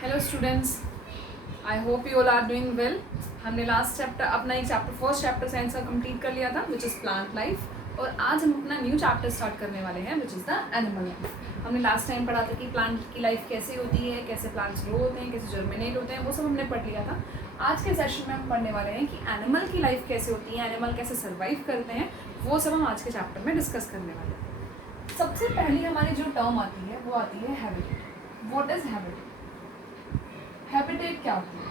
Hello students, I hope you all are doing well. हमने last chapter अपना एक chapter first chapter science का complete कर लिया था विच इज़ प्लांट लाइफ, और आज हम अपना न्यू चैप्टर स्टार्ट करने वाले हैं which is the animal life. हमने लास्ट टाइम पढ़ा था कि प्लांट की लाइफ कैसे होती है, कैसे प्लांट्स ग्रो होते हैं, कैसे जर्मिनेट होते हैं, वो सब हमने पढ़ लिया था। आज के सेशन में हम पढ़ने वाले हैं कि एनिमल की लाइफ कैसे होती है, एनिमल कैसे सर्वाइव करते हैं, वो सब हम आज के चैप्टर में डिस्कस करने वाले हैं। सबसे पहली हमारी जो टर्म आती है वो आती है habitat. What is habitat? Habitat क्या होती है?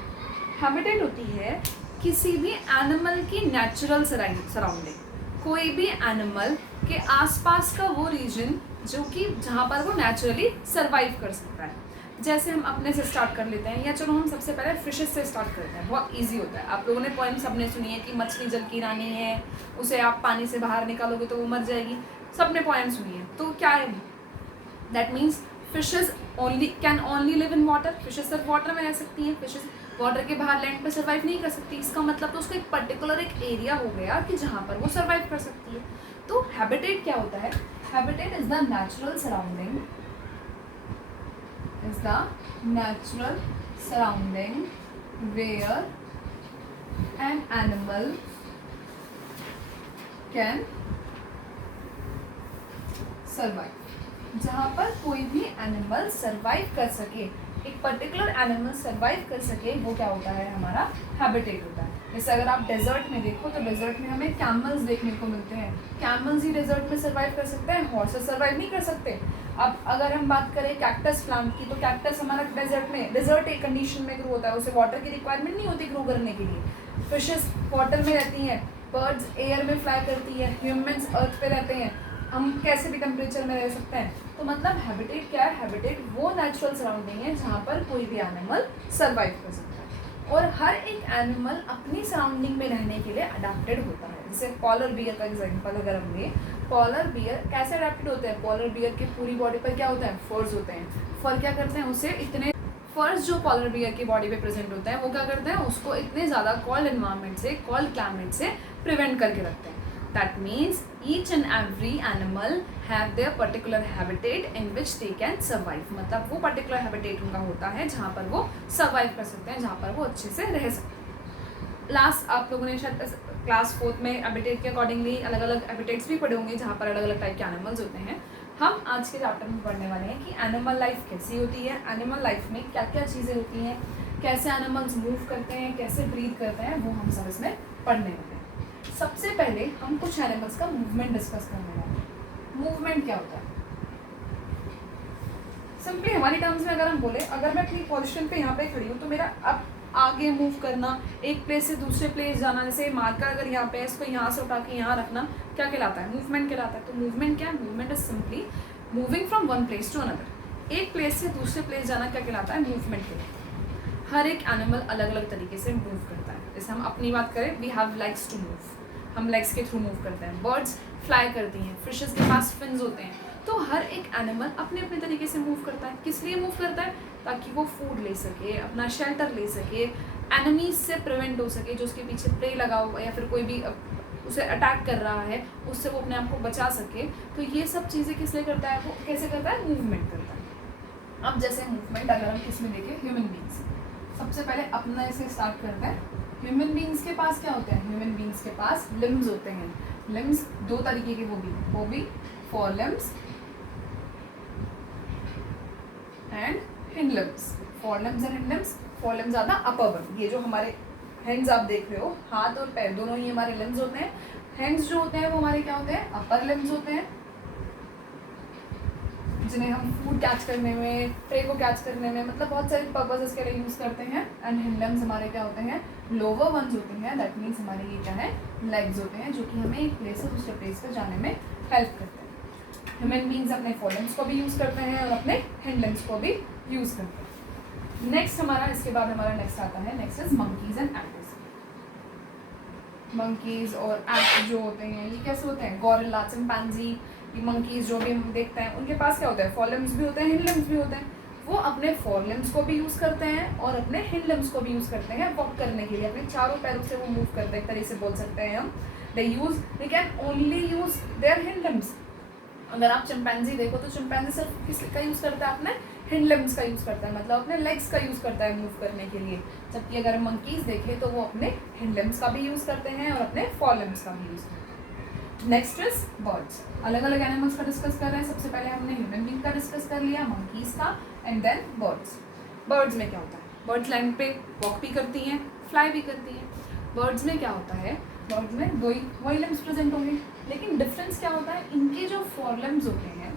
हैबिटेट होती है किसी भी एनिमल की नेचुरल सराउंडिंग। कोई भी एनिमल के आसपास का वो रीजन जो कि जहाँ पर वो नेचुरली सर्वाइव कर सकता है। जैसे हम अपने से स्टार्ट कर लेते हैं, या चलो हम सबसे पहले फिशेस से स्टार्ट करते हैं, बहुत इजी होता है। आप लोगों ने पॉइंट सबने सुनी है कि मछली जल की रानी है, उसे आप पानी से बाहर निकालोगे तो वो मर जाएगी, सबने पॉइंट सुनी है। तो क्या है? That means fishes can only live in water. Fishes सिर्फ वाटर में रह सकती हैं, फिशेज वाटर के बाहर लैंड पे सर्वाइव नहीं कर सकती। इसका मतलब तो उसका एक पर्टिकुलर एक एरिया हो गया कि जहाँ पर वो सर्वाइव कर सकती है। तो हैबिटेट क्या होता है? Habitat is the natural surrounding, is the natural surrounding where an animal can survive. जहाँ पर कोई भी एनिमल सर्वाइव कर सके, एक पर्टिकुलर एनिमल सर्वाइव कर सके, वो क्या होता है? हमारा हैबिटेट होता है। जैसे अगर आप डेजर्ट में देखो तो डेजर्ट में हमें कैमल्स देखने को मिलते हैं। कैमल्स ही डेजर्ट में सर्वाइव कर सकते हैं, हॉर्सेस सर्वाइव नहीं कर सकते। अब अगर हम बात करें कैक्टस प्लांट की, तो कैक्टस हमारा डेजर्ट एक कंडीशन में ग्रो होता है, उसे वाटर की रिक्वायरमेंट नहीं होती ग्रो करने के लिए। फिशेस वाटर में रहती हैं, बर्ड्स एयर में फ्लाई करती है, ह्यूमन्स अर्थ पे रहते हैं, हम कैसे भी टेम्परेचर में रह सकते हैं। तो मतलब हैबिटेट क्या है? हैबिटेट वो नेचुरल सराउंडिंग है जहाँ पर कोई भी एनिमल सर्वाइव कर सकता है, और हर एक एनिमल अपनी सराउंडिंग में रहने के लिए अडेप्टेड होता है। जैसे पॉलर बियर का एग्जांपल अगर हम लें, पॉलर बियर कैसे अडेप्टेड होते हैं? पॉलर बियर की पूरी बॉडी पर क्या होता है? फर्स होते हैं। फर क्या करते हैं? उसे इतने फर्स्ट जो पॉलर बियर की बॉडी पे प्रेजेंट होते हैं वो क्या करते हैं? उसको इतने ज़्यादा कोल्ड एनवायरनमेंट से, कोल्ड क्लाइमेट से प्रिवेंट करके रखते हैं। That means each and every animal have their particular habitat in which they can survive। मतलब वो particular habitat उनका होता है जहाँ पर वो survive कर सकते हैं, जहाँ पर वो अच्छे से रह सकते हैं। लास्ट आप लोगों ने शायद क्लास 4 में हैबिटेट के अकॉर्डिंगली अलग अलग हैबिटेट्स भी पढ़े होंगे जहाँ पर अलग अलग टाइप के एनिमल्स होते हैं। हम आज के चैप्टर में पढ़ने वाले हैं कि एनिमल लाइफ कैसी होती है, एनिमल लाइफ में क्या क्या चीज़ें होती हैं, कैसे एनिमल्स मूव करते हैं, कैसे ब्रीथ करते हैं, वो हम सब इसमें पढ़ने वाले हैं। सबसे पहले हम कुछ एनिमल्स का मूवमेंट डिस्कस करने वाले हैं। मूवमेंट क्या होता है? सिंपली हमारी टर्म्स में अगर हम बोले, अगर मैं अपनी पोजीशन पे यहाँ पे खड़ी हूँ तो मेरा अब आगे मूव करना, एक प्लेस से दूसरे प्लेस जाना, जैसे मार्कर अगर यहाँ पे है इसको यहाँ से उठा के यहाँ रखना, क्या कहलाता है? मूवमेंट कहलाता है। तो मूवमेंट क्या है? Movement is simply moving from one place to another. एक प्लेस से दूसरे प्लेस जाना क्या कहलाता है? मूवमेंट कहलाता है। हर एक एनिमल अलग अलग तरीके से मूव करता है। जैसे हम अपनी बात करें, we have legs to move, हम लेग्स के थ्रू मूव करते हैं। बर्ड्स फ्लाई करती हैं, फिशेस के पास फिन्स होते हैं। तो हर एक एनिमल अपने अपने तरीके से मूव करता है। किस लिए मूव करता है? ताकि वो फूड ले सके, अपना शेल्टर ले सके, एनिमीज से प्रिवेंट हो सके, जो उसके पीछे प्रे लगा हुआ या फिर कोई भी उसे अटैक कर रहा है, उससे वो अपने आप को बचा सके। तो ये सब चीज़ें किस लिए करता है? वो कैसे करता है? मूवमेंट करता है। अब जैसे मूवमेंट अगर हम किस में देखें, ह्यूमन बींग्स, सबसे पहले अपना इसे स्टार्ट करते हैं। ह्यूमन बींग्स के पास क्या होते हैं? ह्यूमन बींग्स के पास लिम्स होते हैं। लिम्स दो तरीके के, वो भी fore limbs and hind limbs. Fore limbs and hind limbs. Fore limbs are the upper one. ये जो हमारे हैंड्स आप देख रहे हो, हाथ और पैर दोनों ही हमारे लिम्स होते हैं। हैंड्स जो होते हैं वो हमारे क्या होते हैं? अपर लिम्स होते हैं, जिन्हें हम फूड कैच करने में, प्रे को कैच करने में, मतलब बहुत सारे पर्पसेस के लिए यूज़ करते हैं। एंड हिंड लिम्स हमारे क्या होते हैं? लोअर वंस होते हैं। दैट मीन्स हमारे ये क्या है? लेग्स होते हैं, जो कि हमें एक प्लेस से दूसरे प्लेस पर जाने में हेल्प करते हैं। ह्यूमन बींग्स अपने फोर लिम्स को भी यूज़ करते हैं और अपने हिंड लिम्स को भी यूज़ करते हैं। नेक्स्ट हमारा, इसके बाद हमारा नेक्स्ट आता है, next is monkeys and apps. Monkeys और एप्स जो होते हैं ये कैसे होते हैं? गोरिल्ला, चिंपैंजी, मंकीज जो भी हम देखते हैं उनके पास क्या होता है? फोर लिम्स भी होते हैं, हिंड लिम्स भी होते हैं। वो अपने फोर लिम्स को भी यूज़ करते हैं और अपने हिंड लिम्स को भी यूज़ करते हैं वॉक करने के लिए। अपने चारों पैरों से वो मूव करते हैं, एक तरीके से बोल सकते हैं हम। They can only use their hind limbs. अगर आप चिंपैंजी देखो तो चिंपैंजी सिर्फ किसका यूज़ करता है? अपने हिंड लिम्स का यूज़ करता है, मतलब अपने लेग्स का यूज़ करता है मूव करने के लिए। जबकि अगर मंकीज़ देखें तो वो अपने हिंड लिम्स का भी यूज़ करते हैं और अपने फॉर लिम्स का भी यूज़ करते हैं। Next is birds. अलग अलग एनिमल्स का डिस्कस कर रहे हैं। सबसे पहले हमने ह्यूमन बीइंग का डिस्कस कर लिया, मंकीज़ का, एंड देन बर्ड्स। बर्ड्स में क्या होता है? बर्ड्स लैंड पे वॉक भी करती हैं, फ्लाई भी करती हैं। बर्ड्स में क्या होता है? बर्ड्स में दो ही वही लिम्स प्रेजेंट होंगे, लेकिन डिफरेंस क्या होता है? इनके जो फोर लिम्स होते हैं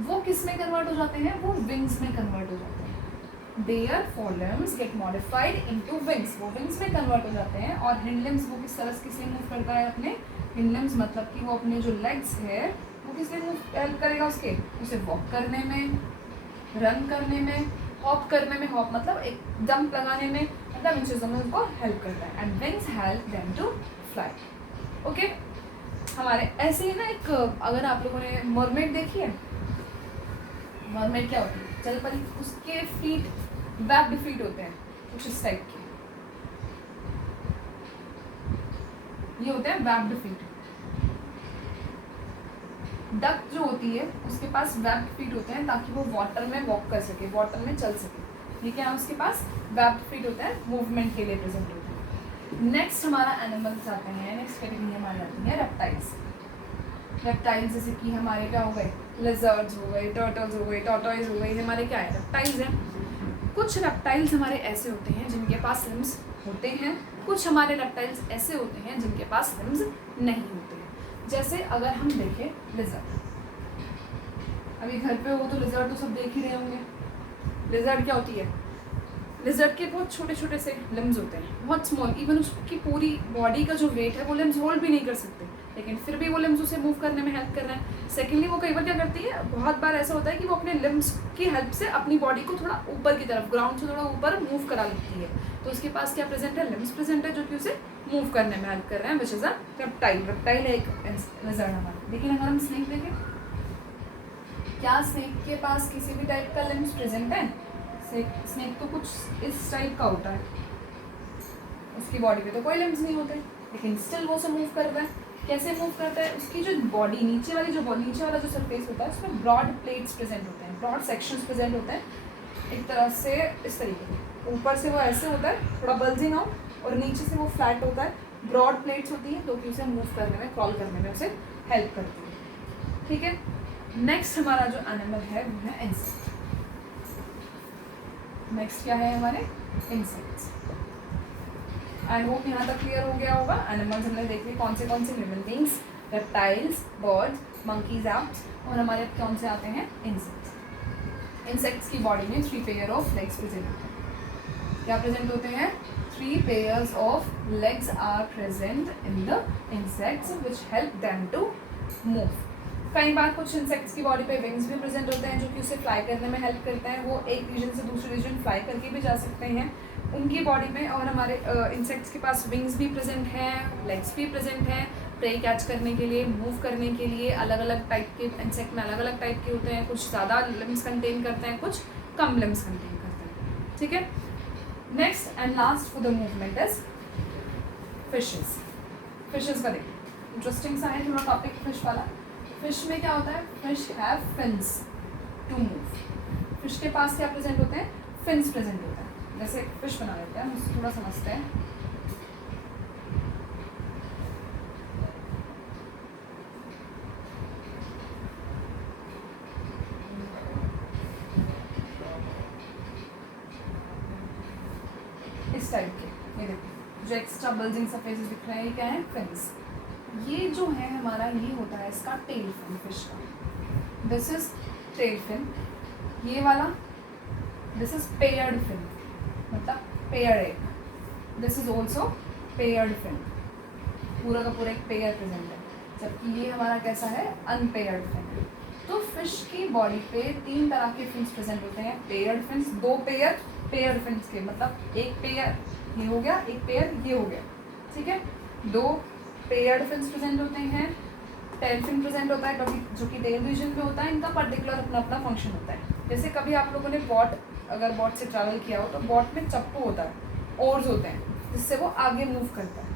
वो किस में कन्वर्ट हो जाते हैं? वो विंग्स में कन्वर्ट हो जाते हैं। Their fore limbs get modified into wings, वो विंग्स में कन्वर्ट हो जाते हैं। और हिंड लिम्स वो किस तरह से मूव करता है? अपने हिंड लिम्स मतलब कि वो अपने जो लेग्स है वो किस लिए हेल्प करेगा? उसके उसे वॉक करने में, रन करने में, हॉप करने में, हॉप मतलब एक जंप लगाने में, मतलब इन चीज़ों में उनको हेल्प करता है। And wings help them to fly. Okay, हमारे ऐसे ही ना एक, अगर आप लोगों ने मरमेड देखी है, मरमेड क्या होती है? जल परी, उसके फीट वेब्ड फीट होते हैं कुछ इस टाइप के, ये होते हैं वेब्ड फीट। डक जो होती है उसके पास वेब्ड फीट होते हैं ताकि वो वाटर में वॉक कर सके, वाटर में चल सके। ठीक है, उसके पास वेब्ड फीट होता है, मूवमेंट के लिए प्रेजेंट होते हैं। नेक्स्ट हमारा एनिमल्स आते हैं, नेक्स्ट कैटेगरी हमारी आती है रेप्टाइल्स। रेप्टाइल्स जैसे कि हमारे क्या हो गए? लिजर्ड्स हो गए, टर्टल्स हो गए, टॉर्टॉइज हो गए, हमारे क्या है? रेप्टाइल्स हैं। कुछ रेप्टाइल्स हमारे ऐसे होते हैं जिनके पास लिम्स होते हैं, कुछ हमारे रेप्टाइल्स ऐसे होते हैं जिनके पास लिम्स नहीं होते हैं। जैसे अगर हम देखें लिजर्ड, अभी घर पे हो तो लिजर्ड तो सब देख ही रहे होंगे। लिजर्ड क्या होती है? लिजर्ड के बहुत छोटे छोटे से लिम्स होते हैं, बहुत स्मॉल, इवन उसकी पूरी बॉडी का जो वेट है वो लिम्स होल्ड भी नहीं कर सकते, लेकिन फिर भी वो लिम्स उसे मूव करने में हेल्प कर रहे हैं। सेकेंडली वो कई बार क्या करती है, बहुत बार ऐसा होता है कि वो अपने लिम्स की हेल्प से अपनी बॉडी को थोड़ा ऊपर की तरफ, ग्राउंड से थोड़ा ऊपर मूव करा लेती है। तो उसके पास क्या प्रेजेंट है? लिम्स प्रेजेंट है जो कि उसे मूव करने में हेल्प कर रहे हैं, which is a reptile. Reptile है एक लिजर्ड हमारा। लेकिन अगर हम स्नेक देखें, क्या स्नेक के पास किसी भी टाइप का लिम्स प्रेजेंट है? स्नेक तो कुछ इस टाइप का होता है, उसकी बॉडी पे तो कोई लिम्स नहीं होते, लेकिन स्टिल वो उसे मूव कर रहा है। कैसे मूव करता है? उसकी जो बॉडी नीचे वाली जो नीचे वाला जो सरफेस होता है उसमें ब्रॉड प्लेट्स प्रेजेंट होते हैं, ब्रॉड सेक्शंस प्रेजेंट होते हैं, एक तरह से इस तरीके से। ऊपर से वो ऐसे होता है थोड़ा बल्जिंग आउट, और नीचे से वो फ्लैट होता है, ब्रॉड प्लेट्स होती हैं, तो कि उसे मूव करने में, क्रॉल करने में उसे हेल्प करती है। ठीक है, नेक्स्ट हमारा जो एनिमल है वो है इंसेक्ट। नेक्स्ट क्या है हमारे? इंसेक्ट्स। आई होप यहाँ तक क्लियर हो गया होगा। एनिमल्स हमने देख लिए कौन से human beings, reptiles, birds, monkeys, apps, और हमारे कौन से आते हैं? इंसेक्ट्स। इंसेक्ट्स की बॉडी में 3 पेयर ऑफ लेग्स प्रेजेंट होते हैं। क्या प्रेजेंट होते हैं? 3 pairs of legs are present in the insects which help them to move. कई बार कुछ इंसेक्ट्स की बॉडी पे विंग्स भी प्रेजेंट होते हैं जो कि उसे फ्लाई करने में हेल्प करते हैं, वो एक रीजन से दूसरे रीजन फ्लाई करके भी जा सकते हैं उनकी बॉडी में। और हमारे इंसेक्ट्स के पास विंग्स भी प्रेजेंट हैं, लेग्स भी प्रेजेंट हैं, प्रे कैच करने के लिए, मूव करने के लिए। अलग अलग टाइप के इंसेक्ट में अलग अलग टाइप के होते हैं, कुछ ज़्यादा लिम्स कंटेन करते हैं, कुछ कम लिम्स कंटेन करते हैं। ठीक है, next and last for the movement is fishes. Fishes का देखिए इंटरेस्टिंग सा है थोड़ा टॉपिक फिश वाला। फिश में क्या होता है? Fish have fins to move. Fish के पास क्या प्रेजेंट होते हैं? फिन्स प्रेजेंट होते हैं। जैसे फिश बना लेते हैं, उसको थोड़ा समझते हैं। इस टाइप के, ये देखो जो एक्स्ट्रा बल्जिंग सरफेसेस दिख रहे हैं, ये क्या है? फिन्स। ये जो है हमारा, ये होता है इसका टेल फिन फिश का। This is tail fin. ये वाला दिस इज पेयर्ड फिन, मतलब पेयर एग। This is also paired fin, पूरा का पूरा एक पेयर प्रेजेंट है। जबकि ये हमारा कैसा है? Unpaired fin. तो फिश की बॉडी पे 3 तरह के फिन्स प्रेजेंट होते हैं। Paired fins, 2 pair paired fins के, मतलब एक पेयर ये हो गया, एक पेयर ये हो गया। ठीक है, 2 पेयर्ड फिन्स प्रेजेंट होते हैं। टेल फिन प्रेजेंट होता है जो कि टेल रीजन में होता है। इनका पर्टिकुलर अपना अपना फंक्शन होता है। जैसे कभी आप लोगों ने बोट, अगर बोट से ट्रैवल किया हो तो बोट में चप्पू होता है, ओर्स होते हैं जिससे वो आगे मूव करता है।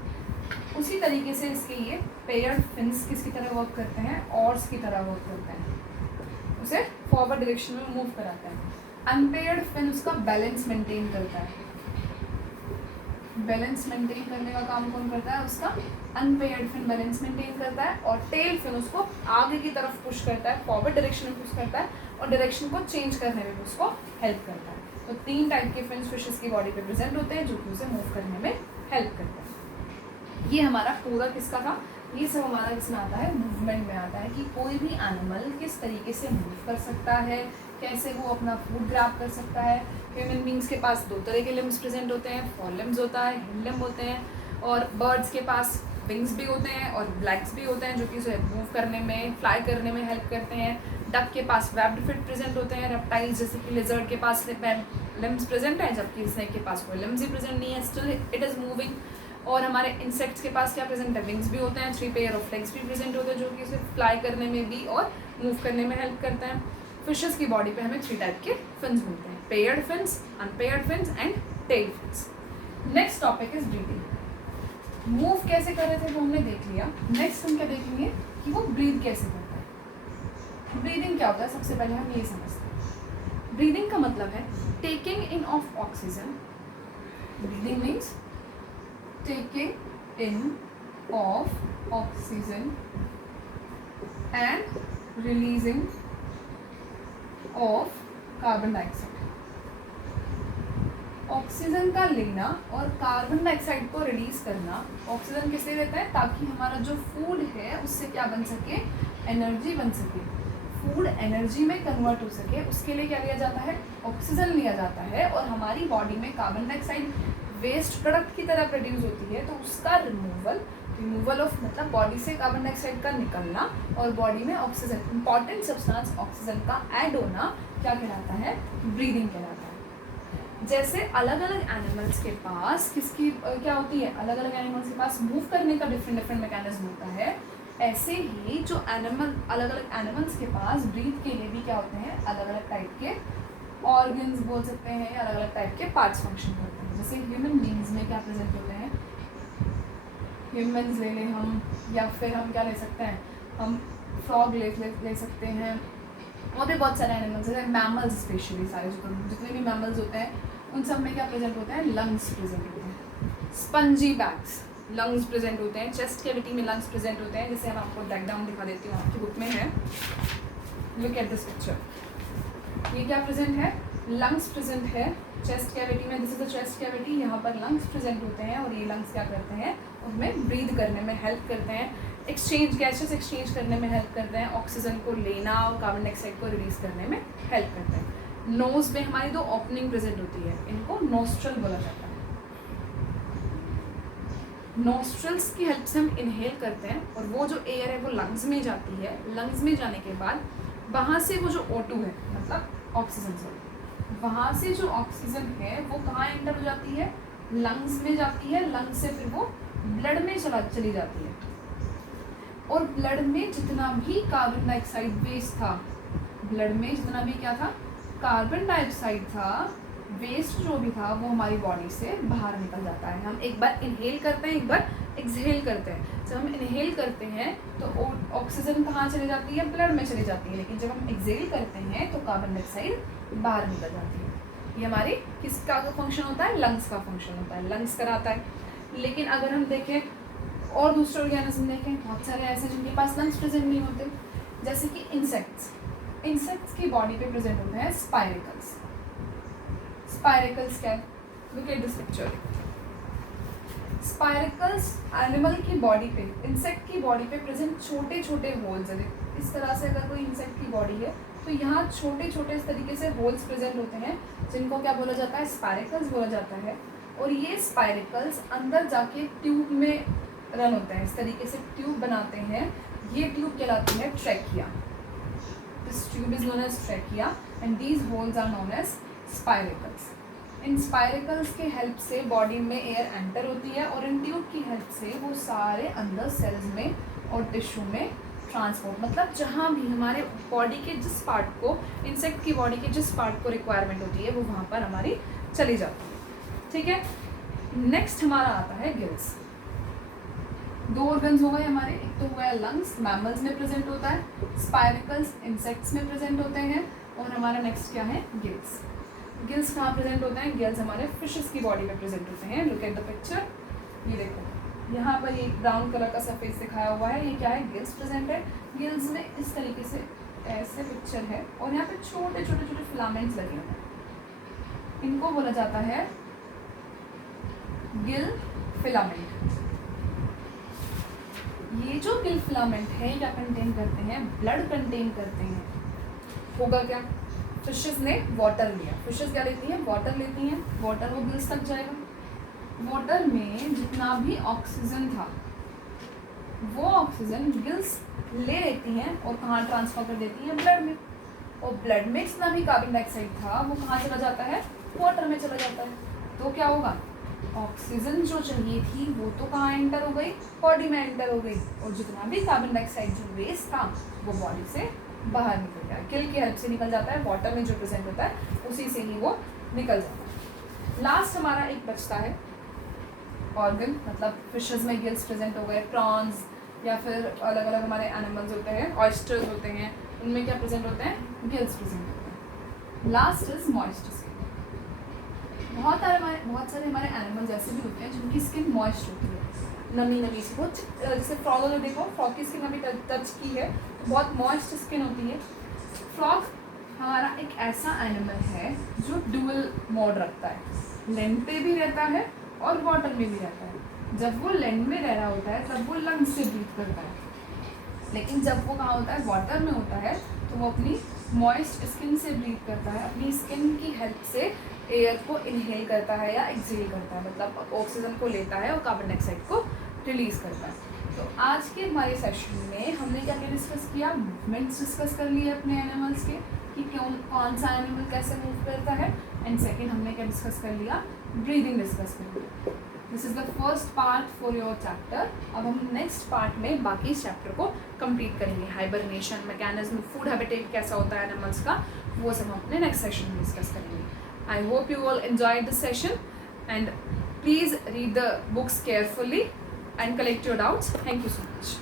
उसी तरीके से इसके ये पेयर्ड फिन्स किसकी तरह वर्क करते हैं? ऑर्स की तरह वर्क करते हैं। उसे फॉरवर्ड डायरेक्शन में मूव कराता है। अनपेयर्ड फिन उसका बैलेंस मेंटेन करता है। बैलेंस मेंटेन करने का काम कौन करता है? उसका अनपेयर्ड फिन बैलेंस मेंटेन करता है, और टेल फिन उसको आगे की तरफ पुश करता है, फॉरवर्ड डायरेक्शन में पुश करता है, और डायरेक्शन को चेंज करने में उसको हेल्प करता है। तो 3 टाइप के फिन्स फिशेस की बॉडी पे प्रेजेंट होते हैं जो कि उसे मूव करने में हेल्प करते हैं। ये हमारा पूरा किसका था? ये सब हमारा इसमें आता है, मूवमेंट में आता है कि कोई भी एनिमल किस तरीके से मूव कर सकता है, कैसे वो अपना फूड ग्रैब कर सकता है। ह्यूमन बींग्स के पास 2 तरह के लिम्स प्रेजेंट होते हैं, फोर लिम्स होता है, हिंड लिम्ब होते हैं, और बर्ड्स के पास विंग्स भी होते हैं और ब्लैक्स भी होते हैं जो कि उसे मूव करने में, फ्लाई करने में हेल्प करते हैं। डक के पास वेब्ड फिट प्रेजेंट होते हैं। रेप्टाइल्स जैसे कि लिजर्ड के पास लिम्स प्रेजेंट है, जबकि स्नेक के पास कोई लिम्स ही प्रेजेंट नहीं है, स्टिल इट इज़ मूविंग। और हमारे इंसेक्ट्स के पास क्या प्रेजेंट है? विंग्स भी होते हैं, 3 पेयर ऑफ लेग्स भी प्रेजेंट होते हैं जो कि उसे फ्लाई करने में भी और मूव करने में हेल्प करते हैं। फिशेस की बॉडी पे हमें 3 टाइप के फिन्स मिलते हैं, paired fins, unpaired fins and tail fins. Next topic is breathing. Move कैसे कर रहे थे वो हमने देख लिया। नेक्स्ट हम क्या देखेंगे कि वो ब्रीथ कैसे करता है। ब्रीदिंग क्या होता है? सबसे पहले हम ये समझते हैं। ब्रीदिंग का मतलब है taking in of oxygen. Breathing means taking in of oxygen and releasing of carbon dioxide. Oxygen का लेना और कार्बन डाइऑक्साइड को रिलीज करना। ऑक्सीजन किस लिए देता है? ताकि हमारा जो फूड है उससे क्या बन सके? एनर्जी बन सके। फूड एनर्जी में कन्वर्ट हो सके उसके लिए क्या लिया जाता है? ऑक्सीजन लिया जाता है। और हमारी बॉडी में कार्बन डाइऑक्साइड वेस्ट प्रोडक्ट की तरह प्रोड्यूस होती है, तो उसका रिमूवल ऑफ मतलब बॉडी से कार्बन डाइऑक्साइड का निकलना और बॉडी में ऑक्सीजन, इंपॉर्टेंट सब्सटेंस ऑक्सीजन का ऐड होना क्या कहलाता है? ब्रीदिंग कहलाता है। जैसे अलग अलग एनिमल्स के पास किसकी क्या होती है? अलग अलग एनिमल्स के पास मूव करने का डिफरेंट मैकेनिज्म होता है। ऐसे ही जो एनिमल अलग अलग एनिमल्स के पास ब्रीथ के लिए भी क्या होते हैं? अलग अलग टाइप के ऑर्गन्स बोल सकते हैं, या अलग अलग टाइप के पार्ट्स फंक्शन करते हैं। जैसे ह्यूमन बींग्स में क्या प्रेजेंट होते हैं? ह्यूमन्स ले लें हम, या फिर हम क्या ले सकते हैं? हम फ्रॉग ले सकते हैं, और भी बहुत सारे एनिमल्स हैं, मैमल्स स्पेशली सारे जितने भी मैमल्स होते हैं उन सब में क्या प्रेजेंट होते हैं? लंग्स प्रेजेंट होते हैं। स्पंजी बैग्स लंग्स प्रेजेंट होते हैं। चेस्ट कैविटी में लंग्स प्रेजेंट होते हैं, जैसे हम आपको डायग्राम दिखा देती हूँ, आपकी बुक में है। Look at this picture. ये क्या प्रेजेंट है? लंग्स प्रेजेंट है चेस्ट कैविटी में। This is the chest cavity. यहाँ पर लंग्स प्रेजेंट होते हैं, और ये लंग्स क्या करते हैं? उनमें ब्रीथ करने में हेल्प करते हैं, एक्सचेंज गैसेस एक्सचेंज करने में हेल्प करते हैं, ऑक्सीजन को लेना और कार्बन डाइऑक्साइड को रिलीज करने में हेल्प करते हैं। नोज में हमारी 2 ओपनिंग प्रेजेंट होती है, इनको नोस्ट्रल बोला जाता है। नोस्ट्रल्स की हेल्प से हम इनहेल करते हैं, और वो जो एयर है वो लंग्स में जाती है। लंग्स में जाने के बाद वहाँ से वो जो O2 है, मतलब ऑक्सीजन से, वहाँ से जो ऑक्सीजन है वो कहाँ एंटर हो जाती है? लंग्स में जाती है। लंग्स से फिर वो ब्लड में चली जाती है, और ब्लड में जितना भी कार्बन डाइऑक्साइड वेस्ट था, ब्लड में जितना भी क्या था? कार्बन डाइऑक्साइड था, वेस्ट जो भी था, वो हमारी बॉडी से बाहर निकल जाता है। हम एक बार इनहेल करते हैं, एक बार एक्सहेल करते हैं। जब हम इनहेल करते हैं तो ऑक्सीजन कहाँ चली जाती है? ब्लड में चली जाती है। लेकिन जब हम एक्सहेल करते हैं तो कार्बन डाइऑक्साइड बाहर निकल जाती है। ये हमारी किसका फंक्शन होता है? लंग्स का फंक्शन होता है, लंग्स कराता है। लेकिन अगर हम देखें और दूसरे ऑर्गेनिज्म देखें, बहुत सारे ऐसे जिनके पास लंग्स प्रेजेंट नहीं होते, जैसे कि इंसेक्ट्स की बॉडी पे प्रेजेंट होते हैं स्पाइरिकल्स। स्पाइरिकल्स क्या है? Look at this picture. Spiracles animal की बॉडी पे, इंसेक्ट की बॉडी पे प्रेजेंट छोटे छोटे होल्स है। इस तरह से अगर कोई इंसेक्ट की बॉडी है तो यहाँ छोटे छोटे इस तरीके से होल्स प्रेजेंट होते हैं, जिनको क्या बोला जाता है? स्पाइरिकल्स बोला जाता है। और ये स्पाइरिकल्स अंदर जाके ट्यूब में रन होते हैं, इस तरीके से ट्यूब बनाते हैं। ये ट्यूब कहलाती है trachea. This tube is known as trachea and these holes are known as spiracles. इन स्पाइरिकल्स के हेल्प से बॉडी में एयर एंटर होती है, और इन ट्यूब की हेल्प से वो सारे अंदर सेल्स में और टिश्यू में ट्रांसपोर्ट, मतलब जहाँ भी हमारे बॉडी के जिस पार्ट को, इंसेक्ट की बॉडी के जिस पार्ट को रिक्वायरमेंट होती है वो वहाँ पर हमारी चली जाती है। ठीक है, नेक्स्ट हमारा आता है गिल्स। दो ऑर्गन्स हो गए हमारे, एक तो हुआ लंग्स, मैमल्स में प्रेजेंट होता है, स्पायरिकल्स इंसेक्ट्स में प्रेजेंट होते हैं, और हमारा नेक्स्ट क्या है, गिल्स। गिल्स कहाँ प्रेजेंट होते हैं, गिल्स हमारे फिशेस की बॉडी में प्रेजेंट होते हैं। लुक एट द पिक्चर, ये देखो यहाँ पर ये ब्राउन कलर का सरफेस दिखाया हुआ है, ये क्या है, गिल्स प्रेजेंट है। गिल्स में इस तरीके से ऐसे पिक्चर है, और यहाँ पे छोटे छोटे छोटे फिलामेंट्स लगे हुए हैं, इनको बोला जाता है गिल फिलामेंट। ये जो गिल फिलामेंट है क्या कंटेन करते हैं, ब्लड कंटेन करते हैं। होगा क्या, फिशेस ने वाटर लिया, फिशेस क्या लेती हैं, वाटर लेती हैं, वाटर वो गिल्स तक जाएगा। वाटर में जितना भी ऑक्सीजन था वो ऑक्सीजन गिल्स ले लेती हैं और कहाँ ट्रांसफर कर देती हैं, ब्लड में। और ब्लड में जितना भी कार्बन डाइऑक्साइड था वो कहाँ चला जाता है, वाटर में चला जाता है। तो क्या होगा, ऑक्सीजन जो चाहिए थी वो तो कहाँ एंटर हो गई, बॉडी में एंटर हो गई, और जितना भी कार्बन डाइऑक्साइड जो वेस्ट था वो बॉडी से बाहर निकल गया, गिल की हेल्प से निकल जाता है, वाटर में जो प्रेजेंट होता है उसी से ही वो निकल जाता है। लास्ट हमारा एक बचता है ऑर्गन, मतलब फिशेस में गिल्स प्रेजेंट हो गए, प्रॉन्स या फिर अलग अलग हमारे एनिमल्स होते हैं, ऑयस्टर्स होते हैं, उनमें क्या प्रेजेंट होते हैं, गिल्स प्रेजेंट होते हैं। Last is moist skin. बहुत सारे हमारे एनिमल्स ऐसे भी होते हैं जिनकी स्किन मॉइस्ट होती है, नमी नमी से, बहुत जैसे फ्रॉग को देखो, फ्रॉग की स्किन अभी टच की है तो बहुत मॉइस्ट स्किन होती है। फ्रॉग हमारा एक ऐसा एनिमल है जो डुअल मोड रखता है, लैंड पे भी रहता है और वाटर में भी रहता है। जब वो लैंड में रह रहा होता है तब वो लंग्स से ब्रीथ करता है, लेकिन जब वो कहाँ होता है, वाटर में होता है, तो वो अपनी मॉइस्ट स्किन से ब्रीथ करता है, अपनी स्किन की हेल्प से एयर को इनहेल करता है या एक्सहेल करता है, मतलब ऑक्सीजन को लेता है और कार्बन डाइऑक्साइड को रिलीज करता है। तो आज के हमारे सेशन में हमने क्या क्या डिस्कस किया, मूवमेंट्स डिस्कस कर लिए अपने एनिमल्स के, कि कौन सा एनिमल कैसे मूव करता है, एंड सेकेंड हमने क्या डिस्कस कर लिया, ब्रीदिंग डिस्कस कर लिया। This is the first part for your chapter. अब हम नेक्स्ट पार्ट में बाकी इस चैप्टर को कंप्लीट करेंगे, हाइबरनेशन, मैकेनिज्म, फूड हैबिटेट कैसा होता है एनिमल्स का, वो सब हम अपने नेक्स्ट सेशन में डिस्कस करेंगे। I hope you all enjoyed the session, and please read the books carefully and collect your doubts. Thank you so much.